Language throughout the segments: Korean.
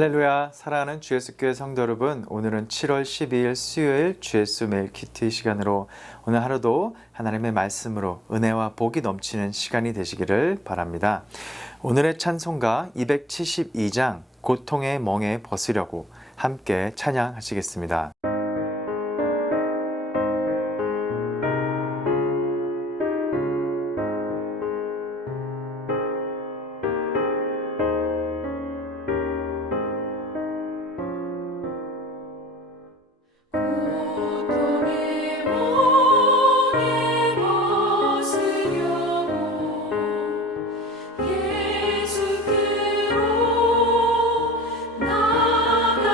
할렐루야, 사랑하는 주 예수교회 성도 여러분, 오늘은 7월 12일 수요일 주 예수 메일 키트 시간으로 오늘 하루도 하나님의 말씀으로 은혜와 복이 넘치는 시간이 되시기를 바랍니다. 오늘의 찬송가 272장 고통의 멍에 벗으려고 함께 찬양하시겠습니다. 예수께로 나갑니다.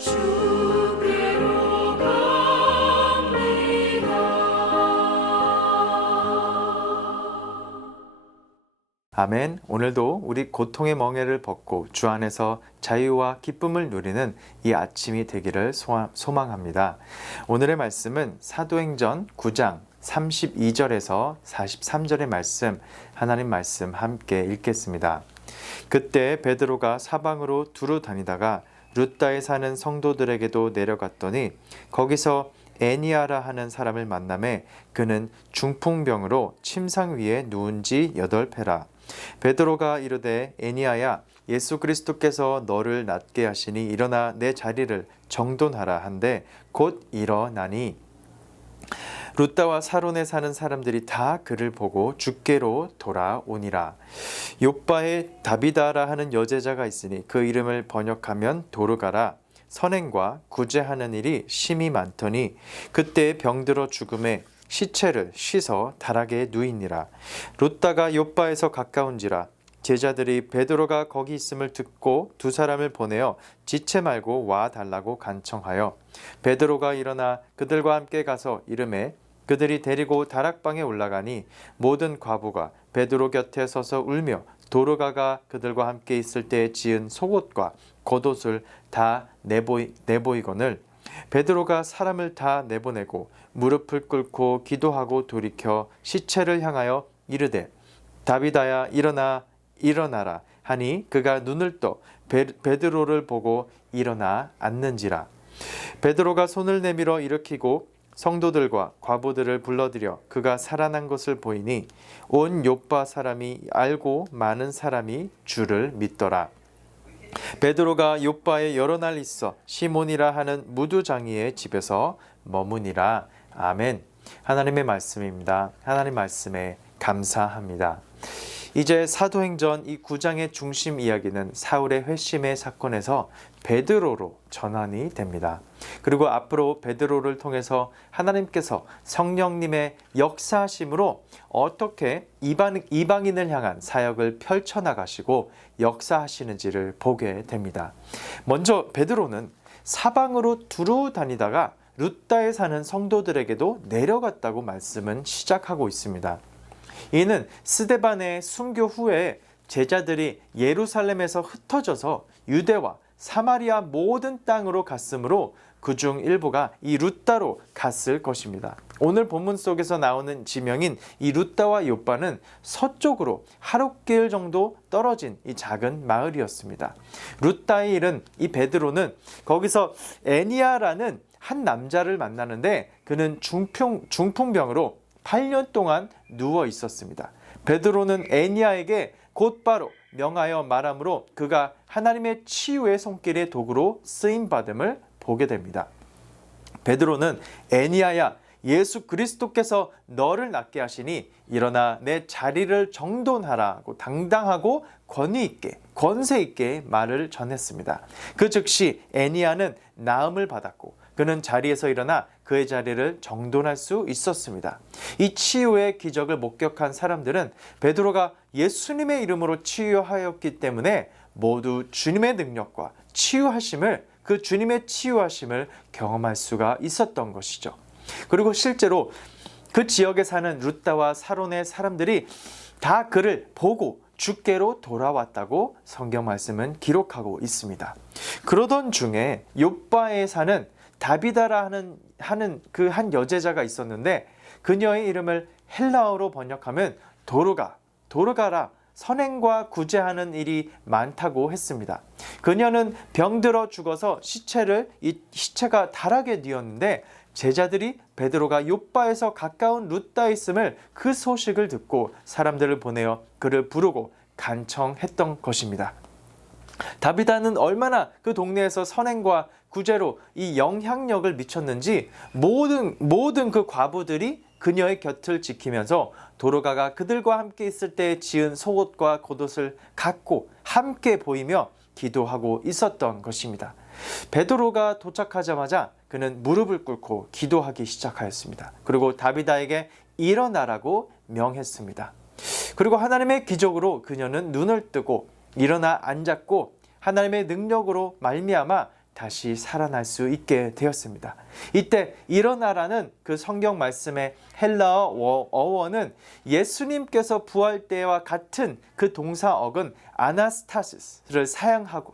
주께로 갑니다. 아멘. 오늘도 우리 고통의 멍에를 벗고 주 안에서 자유와 기쁨을 누리는 이 아침이 되기를 소망합니다. 오늘의 말씀은 사도행전 9장 32절에서 43절의 말씀, 하나님 말씀 함께 읽겠습니다. 그때 베드로가 사방으로 두루 다니다가 룻다에 사는 성도들에게도 내려갔더니 거기서 애니아라 하는 사람을 만나매 그는 중풍병으로 침상 위에 누운 지 8패라. 베드로가 이르되 애니아야, 예수 그리스도께서 너를 낫게 하시니 일어나 내 자리를 정돈하라 한데 곧 일어나니 룻다와 사론에 사는 사람들이 다 그를 보고 주께로 돌아오니라. 욥바에 다비다라 하는 여제자가 있으니 그 이름을 번역하면 도르가라. 선행과 구제하는 일이 심히 많더니 그때 병들어 죽음에 시체를 씻어 다락에 누이니라. 룻다가 욥바에서 가까운지라 제자들이 베드로가 거기 있음을 듣고 두 사람을 보내어 지체 말고 와 달라고 간청하여 베드로가 일어나 그들과 함께 가서 이르매 그들이 데리고 다락방에 올라가니 모든 과부가 베드로 곁에 서서 울며 도르가가 그들과 함께 있을 때 지은 속옷과 겉옷을 다 내보이거늘 베드로가 사람을 다 내보내고 무릎을 꿇고 기도하고 돌이켜 시체를 향하여 이르되 다비다야 일어나라 하니 그가 눈을 떠 베드로를 보고 일어나 앉는지라. 베드로가 손을 내밀어 일으키고 성도들과 과부들을 불러들여 그가 살아난 것을 보이니 온 욥바 사람이 알고 많은 사람이 주를 믿더라. 베드로가 욥바에 여러 날 있어 시몬이라 하는 무두장이의 집에서 머무니라. 아멘. 하나님의 말씀입니다. 하나님 말씀에 감사합니다. 이제 사도행전 이 9장의 중심 이야기는 사울의 회심의 사건에서 베드로로 전환이 됩니다. 그리고 앞으로 베드로를 통해서 하나님께서 성령님의 역사하심으로 어떻게 이방인을 향한 사역을 펼쳐나가시고 역사하시는지를 보게 됩니다. 먼저 베드로는 사방으로 두루 다니다가 룻다에 사는 성도들에게도 내려갔다고 말씀은 시작하고 있습니다. 이는 스데반의 순교 후에 제자들이 예루살렘에서 흩어져서 유대와 사마리아 모든 땅으로 갔으므로 그중 일부가 이 룻다로 갔을 것입니다. 오늘 본문 속에서 나오는 지명인 이 룻다와 욥바는 서쪽으로 하룻길 정도 떨어진 이 작은 마을이었습니다. 룻다의 일은 이 베드로는 거기서 애니아라는 한 남자를 만나는데 그는 중풍병으로 8년 동안 누워 있었습니다. 베드로는 애니아에게 곧바로 명하여 말하므로 그가 하나님의 치유의 손길의 도구로 쓰임받음을 보게 됩니다. 베드로는 애니아야, 예수 그리스도께서 너를 낫게 하시니 일어나 내 자리를 정돈하라고 당당하고 권위 있게 권세 있게 말을 전했습니다. 그 즉시 애니아는 나음을 받았고 그는 자리에서 일어나 그의 자리를 정돈할 수 있었습니다. 이 치유의 기적을 목격한 사람들은 베드로가 예수님의 이름으로 치유하였기 때문에 모두 주님의 능력과 치유하심을 그 주님의 치유하심을 경험할 수가 있었던 것이죠. 그리고 실제로 그 지역에 사는 룻다와 사론의 사람들이 다 그를 보고 주께로 돌아왔다고 성경 말씀은 기록하고 있습니다. 그러던 중에 욥바에 사는 다비다라 하는 그 한 여제자가 있었는데 그녀의 이름을 헬라어로 번역하면 도르가라 선행과 구제하는 일이 많다고 했습니다. 그녀는 병들어 죽어서 시체가 다락에 뉘었는데 제자들이 베드로가 욥바에서 가까운 룻다에 있음을 그 소식을 듣고 사람들을 보내어 그를 부르고 간청했던 것입니다. 다비다는 얼마나 그 동네에서 선행과 구제로 이 영향력을 미쳤는지 모든 그 과부들이 그녀의 곁을 지키면서 도르가가 그들과 함께 있을 때 지은 속옷과 겉옷을 갖고 함께 보이며 기도하고 있었던 것입니다. 베드로가 도착하자마자 그는 무릎을 꿇고 기도하기 시작하였습니다. 그리고 다비다에게 일어나라고 명했습니다. 그리고 하나님의 기적으로 그녀는 눈을 뜨고 일어나 앉았고 하나님의 능력으로 말미암아 다시 살아날 수 있게 되었습니다. 이때 일어나라는 그 성경 말씀의 헬라어 어원은 예수님께서 부활 때와 같은 그 동사어근 아나스타시스를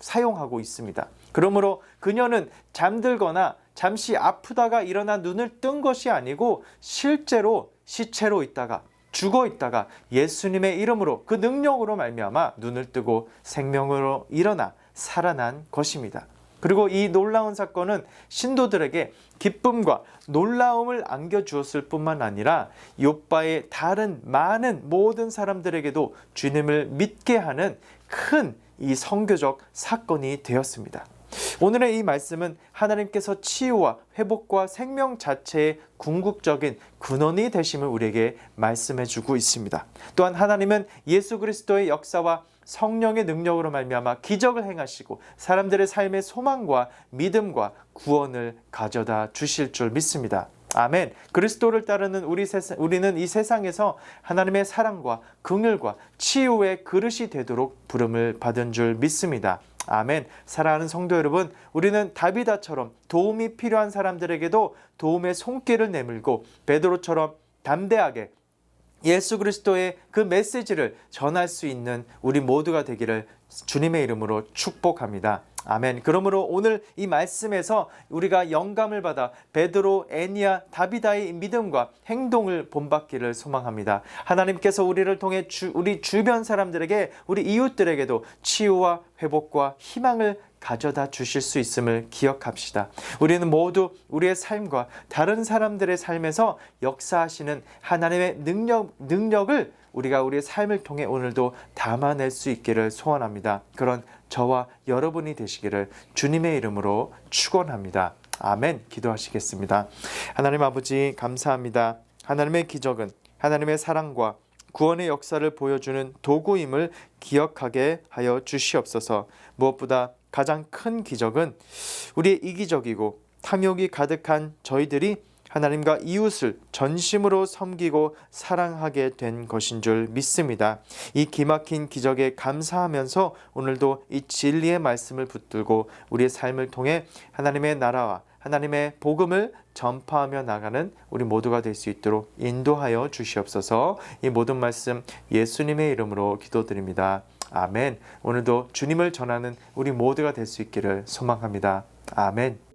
사용하고 있습니다. 그러므로 그녀는 잠들거나 잠시 아프다가 일어나 눈을 뜬 것이 아니고 실제로 시체로 있다가 죽어 있다가 예수님의 이름으로 그 능력으로 말미암아 눈을 뜨고 생명으로 일어나 살아난 것입니다. 그리고 이 놀라운 사건은 신도들에게 기쁨과 놀라움을 안겨주었을 뿐만 아니라 요바의 다른 많은 모든 사람들에게도 주님을 믿게 하는 큰 이 선교적 사건이 되었습니다. 오늘의 이 말씀은 하나님께서 치유와 회복과 생명 자체의 궁극적인 근원이 되심을 우리에게 말씀해 주고 있습니다. 또한 하나님은 예수 그리스도의 역사와 성령의 능력으로 말미암아 기적을 행하시고 사람들의 삶의 소망과 믿음과 구원을 가져다 주실 줄 믿습니다. 아멘. 그리스도를 따르는 우리는 이 세상에서 하나님의 사랑과 긍휼과 치유의 그릇이 되도록 부름을 받은 줄 믿습니다. 아멘. 사랑하는 성도 여러분, 우리는 다비다처럼 도움이 필요한 사람들에게도 도움의 손길을 내밀고 베드로처럼 담대하게 예수 그리스도의 그 메시지를 전할 수 있는 우리 모두가 되기를 주님의 이름으로 축복합니다. 아멘. 그러므로 오늘 이 말씀에서 우리가 영감을 받아 베드로, 애니야, 다비다의 믿음과 행동을 본받기를 소망합니다. 하나님께서 우리를 통해 우리 주변 사람들에게, 우리 이웃들에게도 치유와 회복과 희망을 가져다 주실 수 있음을 기억합시다. 우리는 모두 우리의 삶과 다른 사람들의 삶에서 역사하시는 하나님의 능력을 우리가 우리의 삶을 통해 오늘도 담아낼 수 있기를 소원합니다. 그런 저와 여러분이 되시기를 주님의 이름으로 축원합니다. 아멘. 기도하시겠습니다. 하나님 아버지 감사합니다. 하나님의 기적은 하나님의 사랑과 구원의 역사를 보여주는 도구임을 기억하게 하여 주시옵소서. 무엇보다 가장 큰 기적은 우리의 이기적이고 탐욕이 가득한 저희들이 하나님과 이웃을 전심으로 섬기고 사랑하게 된 것인 줄 믿습니다. 이 기막힌 기적에 감사하면서 오늘도 이 진리의 말씀을 붙들고 우리의 삶을 통해 하나님의 나라와 하나님의 복음을 전파하며 나가는 우리 모두가 될 수 있도록 인도하여 주시옵소서. 이 모든 말씀 예수님의 이름으로 기도드립니다. 아멘. 오늘도 주님을 전하는 우리 모두가 될 수 있기를 소망합니다. 아멘.